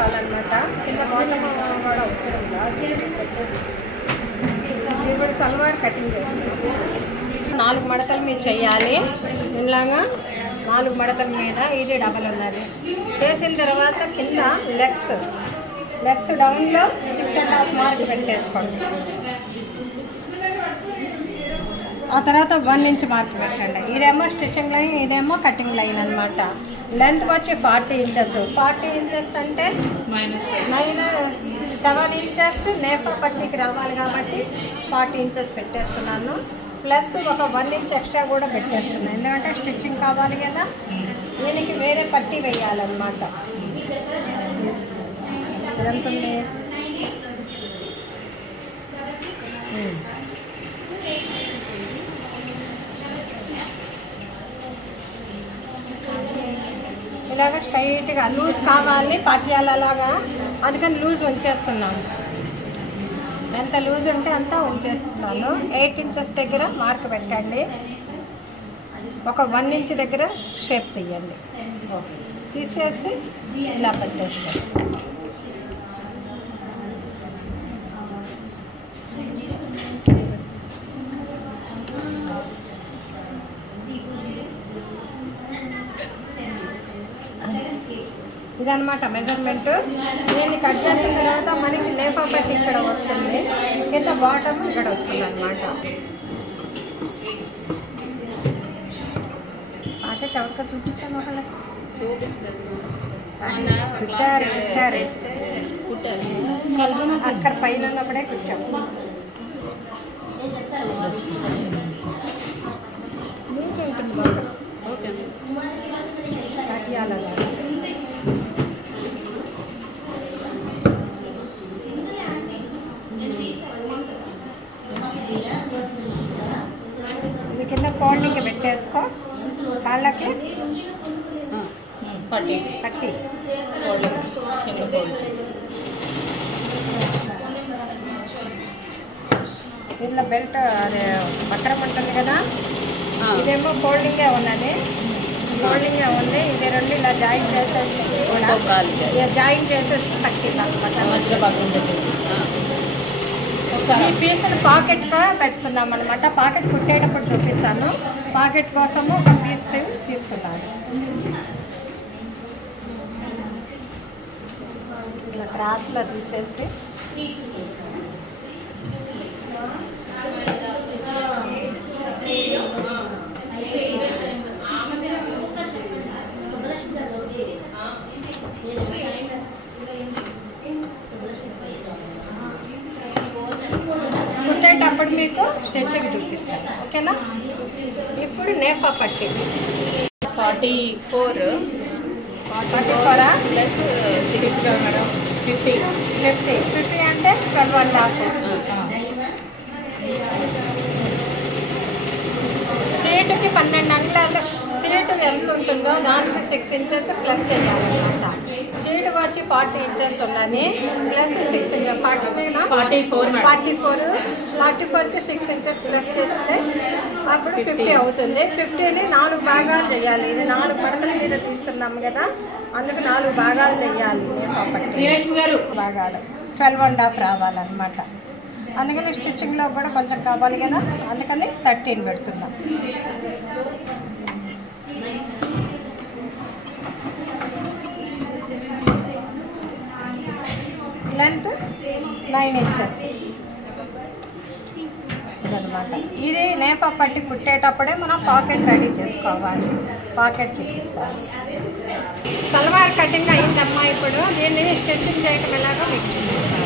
చాలన్నమాట. కింద బాటమ్ కూడా అవసరం రాసి పెట్టేసి ఇప్పుడు సల్వార్ కటింగ్ చేస్తాం. 4 మడతలు మీరు చేయాలి. ఇలాగా 4 మడతల మీద ఇది డబల్ ఉన్నది. చేసిన తర్వాత కింద లెగ్స్ డౌన్లో 6.5 మార్క్ పెట్టేసుకోండి. ఆ తర్వాత 1 ఇంచ్ మార్క్ పెట్టండి. ఇదేమో స్టిచ్చింగ్ లైన్, ఇదేమో కటింగ్ లైన్ అనమాట. లెంత్ వచ్చి 40 ఇంచెస్. 40 ఇంచెస్ అంటే -7 ఇంచెస్ నేఫా పట్టీకి రావాలి కాబట్టి 40 ఇంచెస్ పెట్టేస్తున్నాను. ప్లస్ ఒక 1 ఇంచ్ ఎక్స్ట్రా కూడా పెట్టేస్తున్నాను, ఎందుకంటే స్టిచ్చింగ్ కావాలి కదా. దీనికి వేరే పట్టీ వేయాలన్నమాట. ఇదంతుంది ఇలాగ స్ట్రైట్గా లూజ్ కావాలి పాటియాలలాగా, అందుకని లూజ్ ఉంచేస్తున్నాను. ఎంత లూజ్ ఉంటే అంతా ఉంచేస్తున్నాను. 8 ఇంచెస్ దగ్గర మార్క్ పెట్టండి. ఒక 1 ఇంచ్ దగ్గర షేప్ తీయండి. తీసేసి ఇలా పెట్టేస్తాను. ఇదనమాట మెజర్మెంట్. దీన్ని కట్ చేసిన తర్వాత మనకి నేఫా పట్టి ఇక్కడ వస్తుంది, కింద బాటమ్ ఇక్కడ వస్తుంది అనమాట. పాకెట్ ఎవరికో చూపించాను, ఒకళ్ళకి అక్కడ పైన ఉన్నప్పుడే కూర్చోము. లూజ్ ఉంటుంది బాగా. పట్టియాల ఇది కింద ఫోల్డింగ్ పెట్టేసుకో. కాళ్ళకి పట్టి దీనిలో బెల్ట్ అదే బక్రం ఉంటుంది కదా, ఇదేమో ఫోల్డింగే ఉన్నది. ఇది 2 ఇలా జాయింట్ చేసేసి పట్టింది అనమాట. ఈ పీసులు పాకెట్గా పెట్టుకుందాం అనమాట. పాకెట్ కుట్టేటప్పుడు చూపిస్తాను. పాకెట్ కోసము ఒక పీస్ తీస్తున్నాను. ఇలా క్రాస్లో తీసేసి కుట్టేటప్పుడు మీకు స్టిచ్చింగ్ చూపిస్తాను, ఓకేనా. ఇప్పుడు నేఫా పట్టి 44 ప్లస్ 6 మేడం 50 అంటే 12.5. సీటుకి 12 అంగుళాలు. సీటు ఎంత ఉంటుందో దానికి 6 ఇంచెస్ ప్లస్ చేయాలన్నమాట. సీటు వచ్చి 40 ఇంచెస్ ఉన్నది, ప్లస్ 6 ఇంచెస్ 44కి 6 ఇంచెస్ ప్లస్ చేస్తే అప్పుడు 50 అవుతుంది. 50ని 4 భాగాలు చేయాలి. ఇది 4 మడతల మీద తీస్తున్నాము కదా, అందుకు 4 భాగాలు చేయాలి. భాగాలు 12.5 రావాలన్నమాట. అందుకని స్టిచ్చింగ్లో కూడా కొంచెం కావాలి కదా, అందుకని 13 పెడుతున్నాం. లెంత్ 9 ఇంచెస్ ఇదనమాట. ఇది నేఫా పట్టి కుట్టేటప్పుడే మనం పాకెట్ రెడీ చేసుకోవాలి. పాకెట్ చూపిస్తాను. సల్వార్ కటింగ్ అయిందమ్మా. ఇప్పుడు దీన్ని స్టిచ్చింగ్ చేయటం ఎలాగో మీకు చూపిస్తాను.